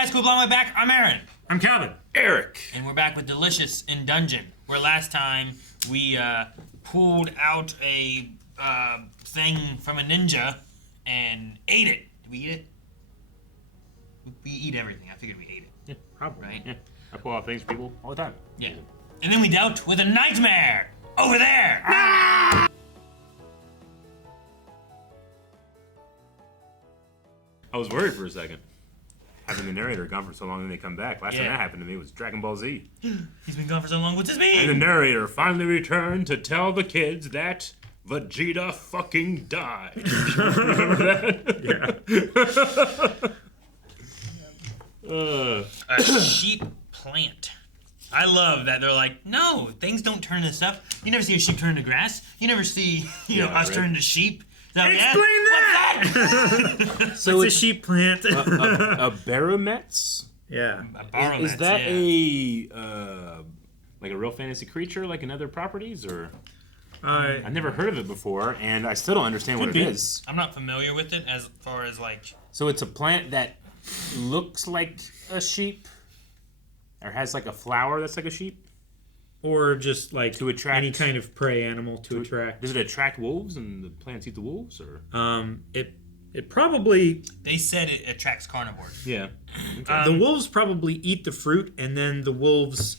guys, cool, blowing my back. I'm Aaron. I'm Calvin. Eric. And we're back with Delicious in Dungeon, where last time we pulled out a thing from a ninja and ate it. Did we eat it? We eat everything. I figured we ate it. Yeah, probably. Right? Yeah. I pull out things for people all the time. Yeah. And then we dealt with a nightmare over there. Ah! I was worried for a second. Having the narrator gone for so long and they come back. Last time that happened to me was Dragon Ball Z. He's been gone for so long. What's this mean? And the narrator finally returned to tell the kids that Vegeta fucking died. Remember that? Yeah. A sheep plant. I love that they're like, no, things don't turn into stuff. You never see a sheep turn into grass. You never see, us turn into sheep. So, Explain that! So it's a sheep plant. a Barometz? Yeah. A Barometz, Is that a like a real fantasy creature like in other properties, or? I've never heard of it before, and I still don't understand what it is. I'm not familiar with it as far as like. So it's a plant that looks like a sheep, or has like a flower that's like a sheep, or just like to attract any kind of prey animal to attract. Does it attract wolves, and the plants eat the wolves, or? It probably. They said it attracts carnivores. Yeah. Okay. The wolves probably eat the fruit, and then the wolves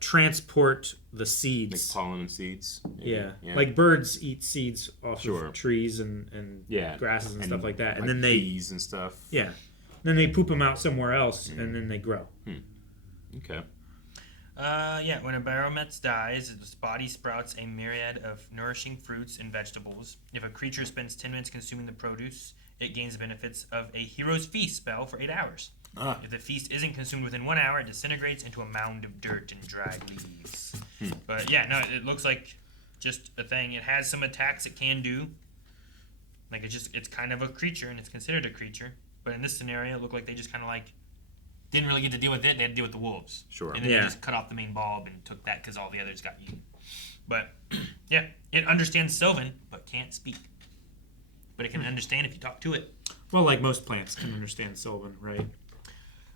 transport the seeds. Like pollen and seeds. Yeah. Like birds eat seeds off of trees and grasses and stuff like that, and like then they bees and stuff. Yeah. Then they poop them out somewhere else, and then they grow. Okay. When a Barometz dies, its body sprouts a myriad of nourishing fruits and vegetables. If a creature spends 10 minutes consuming the produce, it gains the benefits of a Hero's Feast spell for 8 hours. If the feast isn't consumed within 1 hour, it disintegrates into a mound of dirt and dried leaves. But it looks like just a thing. It has some attacks it can do. Like it's kind of a creature, and it's considered a creature. But in this scenario, it looked like they just kind of like didn't really get to deal with it. They had to deal with the wolves. Sure. And then they just cut off the main bulb and took that because all the others got eaten. But, it understands Sylvan, but can't speak. But it can understand if you talk to it. Well, like most plants can understand Sylvan, right?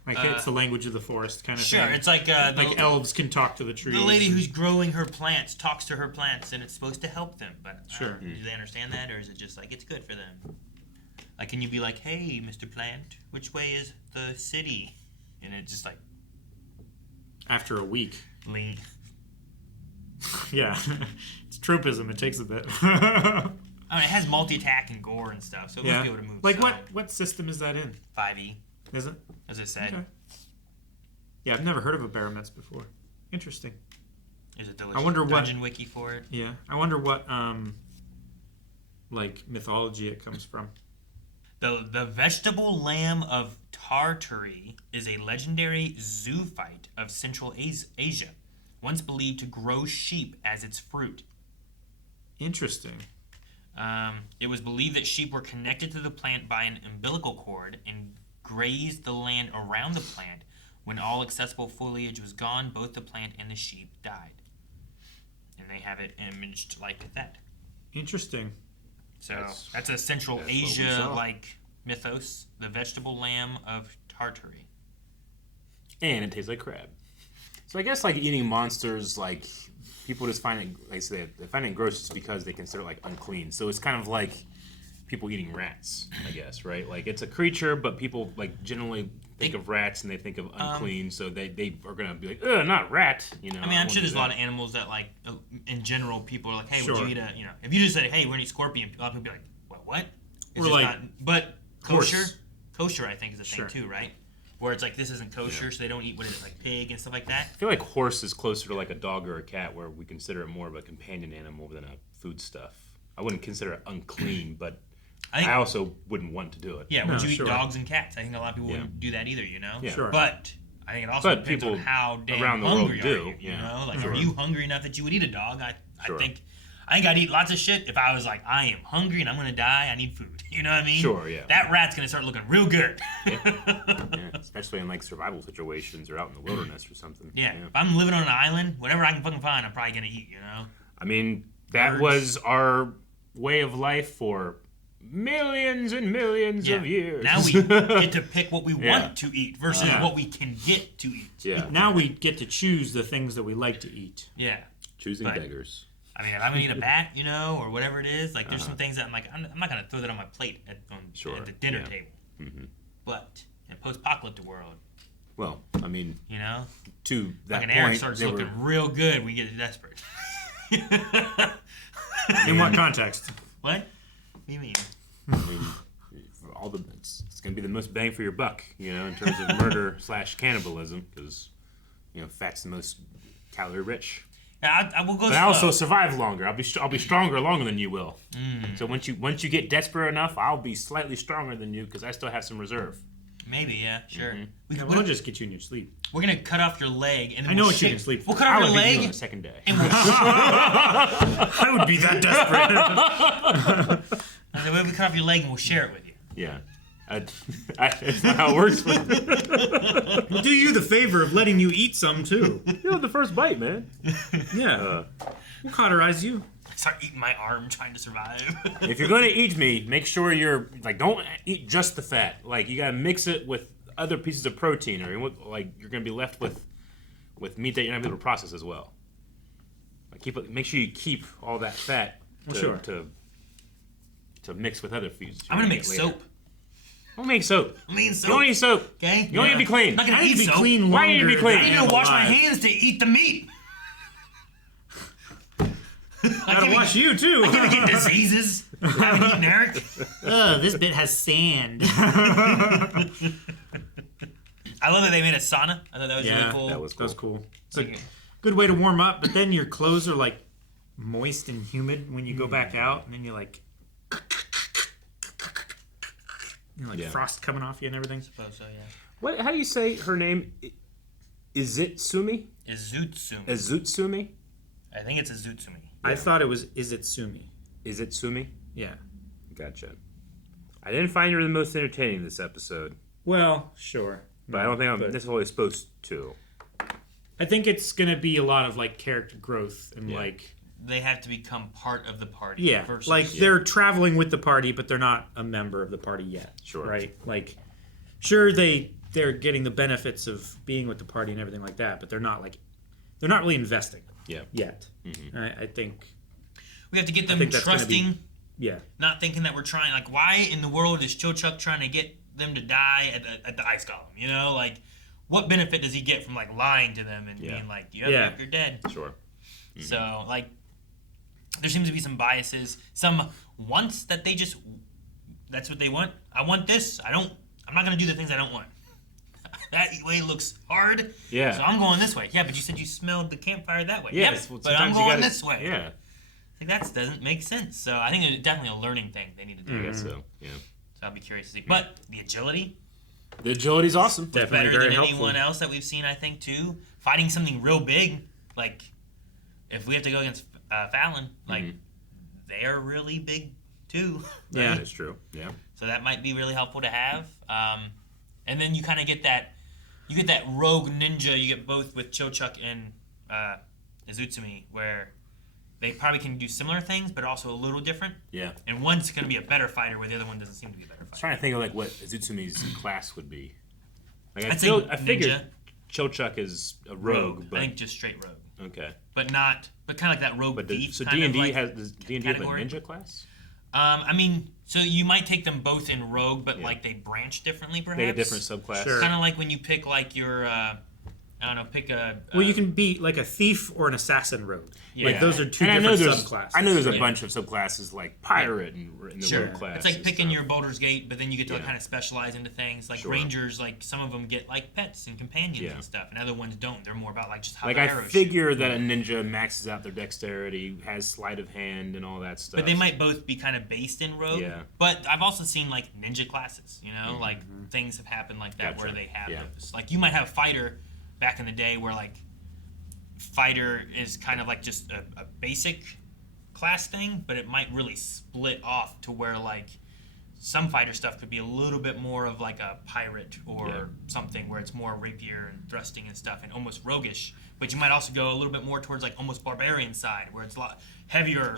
Like it's the language of the forest kind of thing. Sure, it's like... like elves can talk to the trees. The lady who's growing her plants talks to her plants, and it's supposed to help them. But sure. Do they understand that, or is it just like, it's good for them? Like, can you be like, hey, Mr. Plant, which way is the city? And it's just like... After a week. Lean. Yeah. It's tropism. It takes a bit. I mean, it has multi-attack and gore and stuff, so it must be able to move. Like, what system is that in? 5e. Is it? As I said. Okay. Yeah, I've never heard of a Barometz before. Interesting. There's a delicious dungeon wiki for it. Yeah. I wonder what, like, mythology it comes from. The vegetable lamb of Tartary is a legendary zoophyte of Central Asia, once believed to grow sheep as its fruit. Interesting. It was believed that sheep were connected to the plant by an umbilical cord and grazed the land around the plant. When all accessible foliage was gone, both the plant and the sheep died. And they have it imaged like that. Interesting. So that's a Central Asia-like mythos, the vegetable lamb of Tartary. And it tastes like crab. So I guess like eating monsters, like people just find it, like I say, they find it gross just because they consider it like unclean. So it's kind of like people eating rats, I guess, right? Like it's a creature, but people like generally think of rats and they think of unclean, so they are gonna be like, ugh, not rat, you know. I mean, I'm sure there's a lot of animals that like, in general, people are like, hey, would you eat a, if you just say, hey, we're gonna eat scorpion, a lot of people be like, what? It's or like, not, but kosher, horse. I think is a thing too, right? Where it's like, this isn't kosher, so they don't eat, like pig and stuff like that. I feel like horse is closer to like a dog or a cat, where we consider it more of a companion animal than a food stuff. I wouldn't consider it unclean, but I also wouldn't want to do it. Yeah, would you eat dogs and cats? I think a lot of people wouldn't do that either, you know? Yeah. Sure. But I think it also depends on how damn around the hungry world are you, you know? Like, are you hungry enough that you would eat a dog? I think I'd eat lots of shit if I was like, I am hungry and I'm going to die, I need food. You know what I mean? Sure, yeah. That rat's going to start looking real good. Especially in like survival situations or out in the wilderness or something. Yeah. If I'm living on an island, whatever I can fucking find, I'm probably going to eat, you know? I mean, that was our way of life for millions and millions of years. Now we get to pick what we want to eat versus what we can get to eat. Yeah. Now we get to choose the things that we like to eat. Yeah. Choosing beggars. I mean, if I'm going to eat a bat, or whatever it is, like, there's some things that I'm like, I'm not going to throw that on my plate at the dinner table. Mm-hmm. But in a post-apocalyptic world... Well, I mean... To that point... Eric starts looking real good, we get desperate. In what context? What? What do you mean? I mean, it's going to be the most bang for your buck, in terms of murder / cannibalism, because, fat's the most calorie rich. Yeah, I will go. But slow. I also survive longer. I'll be stronger longer than you will. So once you get desperate enough, I'll be slightly stronger than you because I still have some reserve. Maybe, yeah, sure. Mm-hmm. We'll just get you in your sleep. We're gonna cut off your leg, and then I know what you can sleep. We'll cut off your leg on the second day. And we'll I would be that desperate. we cut off your leg and we'll share it with you. Yeah. It's not how it works. We'll do you the favor of letting you eat some too. The first bite, man. Yeah. We'll cauterize you. Start eating my arm, trying to survive. If you're gonna eat me, make sure you're don't eat just the fat. You gotta mix it with other pieces of protein, or you're gonna be left with meat that you're not able to process as well. Make sure you keep all that fat to mix with other foods. I'm gonna make soap. Don't make soap. I'm making soap. You don't need soap. Okay. You don't need to be clean. I'm not gonna eat soap. Clean Why do you need to be clean? I need to wash my hands to eat the meat. I gotta wash you too. I can't get diseases. I haven't eaten Eric. This bit has sand. I love that they made a sauna. I thought that was really cool. That was cool. It's a good way to warm up, but then your clothes are moist and humid when you go back out, and then you're frost coming off you and everything. I suppose so, yeah. How do you say her name? Is it Sumi? Izutsumi. I think it's Izutsumi. I thought it was Izitsumi. Is it Sumi? Yeah. Gotcha. I didn't find her the most entertaining this episode. Well, sure. But I don't think I'm necessarily supposed to. I think it's going to be a lot of character growth and they have to become part of the party. Yeah. They're traveling with the party, but they're not a member of the party yet. Sure. Right? Sure they're getting the benefits of being with the party and everything like that, but they're not really investing. Yeah. Yet. Mm-hmm. I think we have to get them trusting. Yeah. Not thinking that we're trying. Why in the world is Chochuk trying to get them to die at the ice golem? What benefit does he get from lying to them and being you're dead? Sure. Mm-hmm. So there seems to be some biases, some wants that they just. That's what they want. I want this. I'm not gonna do the things I don't want. That way looks hard. Yeah. So I'm going this way. Yeah, but you said you smelled the campfire that way. Yes. Yep, but I'm going this way. Yeah. That doesn't make sense. So I think it's definitely a learning thing they need to do. I guess so. Yeah. So I'll be curious to see. But the agility. The agility's awesome. Definitely better very than helpful. anyone else that we've seen, I think, too. Fighting something real big, if we have to go against Fallon, they're really big too. Right? Yeah, that's true. Yeah. So that might be really helpful to have. And then you kind of get that. You get that rogue ninja. You get both with Chochuk and Izutsumi, where they probably can do similar things, but also a little different. Yeah. And one's going to be a better fighter, where the other one doesn't seem to be a better fighter. I was trying to think of what Izutsumi's class would be. I figured Chochuk is a rogue. But I think just straight rogue. Okay. But kind of like that rogue thief. So D&D does D&D have a ninja class? So you might take them both in rogue, but they branch differently, perhaps. They have different subclasses. Sure. Kind of like when you pick your, pick a. Well, you can be a thief or an assassin rogue. Yeah. Those are two different subclasses. I know there's a bunch of subclasses like pirate in the rogue class. It's like picking your Baldur's Gate, but then you get to kind of specialize into things. Rangers, some of them get pets and companions and stuff, and other ones don't. They're more about just how the arrows I figure that a ninja maxes out their dexterity, has sleight of hand, and all that stuff. But they might both be kind of based in rogue. Yeah. But I've also seen ninja classes. Things have happened like that where they have those. You might have a fighter back in the day where fighter is kind of just a basic class thing, but it might really split off to where some fighter stuff could be a little bit more of a pirate or something where it's more rapier and thrusting and stuff and almost roguish. But you might also go a little bit more towards almost barbarian side where it's a lot heavier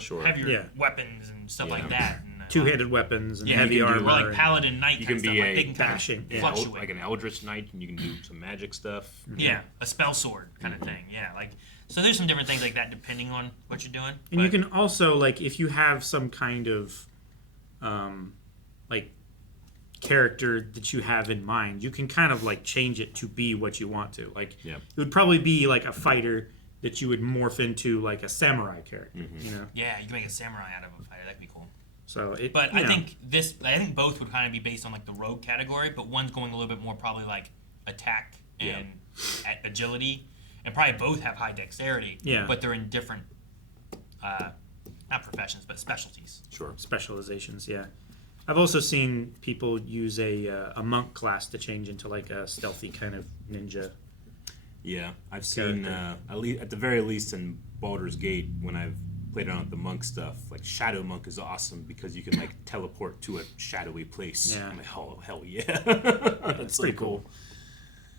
weapons and stuff like that. And two-handed weapons and Yeah, heavy you can do, armor. Or like and Paladin Knight You kind of can stuff. be Like a they can kind dashing, of yeah. fluctuate. like an Eldritch Knight, and you can do some magic stuff. Yeah, a spell sword kind of thing. Yeah, like so. There's some different things like that depending on what you're doing. And you can also, like, if you have some kind of, like, character that you have in mind, you can kind of, like, change it to be what you want to. Like, Yeah. it would probably be, like, a fighter that you would morph into, like, a samurai character, you know? Yeah, you can make a samurai out of a fighter. That'd be cool. So it, But you I know, think both would kind of be based on like the rogue category, but one's going a little bit more probably like attack and agility, and probably both have high dexterity. Yeah. But they're in different, not professions, but specialties. Sure. specializations, yeah. I've also seen people use a monk class to change into, like, a stealthy kind of ninja. Yeah, I've seen Character. at the very least in Baldur's Gate when I've played around with the monk stuff. Like Shadow Monk is awesome because you can like teleport to a shadowy place. Yeah. I'm like, oh hell yeah, that's so pretty cool.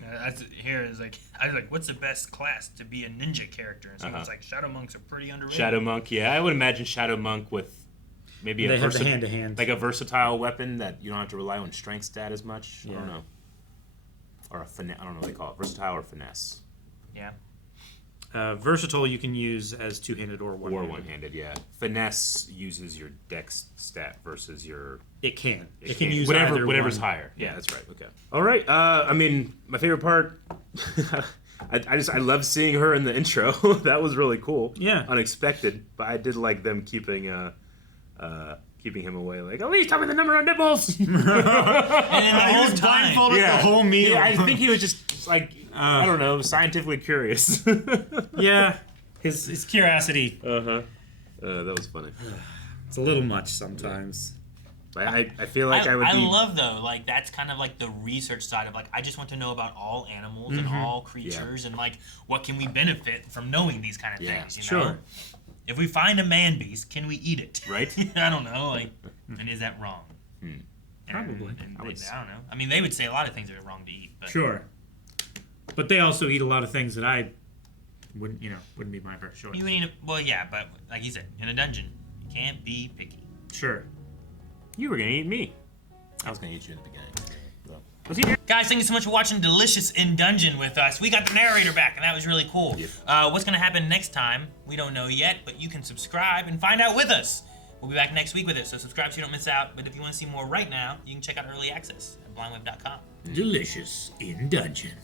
That's here is like I was like, what's the best class to be a ninja character? And someone's like, Shadow Monks are pretty underrated. Shadow Monk, yeah, I would imagine Shadow Monk with maybe They a have the hand-to-hand. like a versatile weapon that you don't have to rely on strength stat as much. I Yeah. don't know, or a finesse. I don't know what they call it, versatile or finesse. Yeah. Versatile you can use as two-handed or one-handed. Or one-handed, yeah. Finesse uses your dex stat versus your. It can. It can can. use whatever's one. higher. Yeah, that's right. Okay. All right. I mean, my favorite part. I love seeing her in the intro. That was really cool. Yeah. Unexpected, but I did like them keeping him away. Like, at least tell me the number of nipples. And then the whole time, blindfolded the whole meal. Yeah, I think he was just like I don't know, scientifically curious. Yeah. His curiosity. That was funny. It's a little much sometimes. I feel like I would I be. love though, like that's kind of like the research side of like I just want to know about all animals and all creatures and like what can we benefit from knowing these kind of things. You know? Sure. If we find a man beast, can we eat it? Right? I don't know. Like, and is that wrong? Probably. I don't know. I mean, they would say a lot of things are wrong to eat. But Sure. But they also eat a lot of things that I wouldn't be my first choice. You would eat well, yeah, but like you said, in a dungeon, you can't be picky. Sure. You were gonna eat me. I was gonna eat you in the beginning. Guys, thank you so much for watching Delicious in Dungeon with us. We got the narrator back, and that was really cool. Yep. What's going to happen next time, we don't know yet, but you can subscribe and find out with us. We'll be back next week with it, so subscribe so you don't miss out. But if you want to see more right now, you can check out Early Access at blindwave.com. Delicious in Dungeon.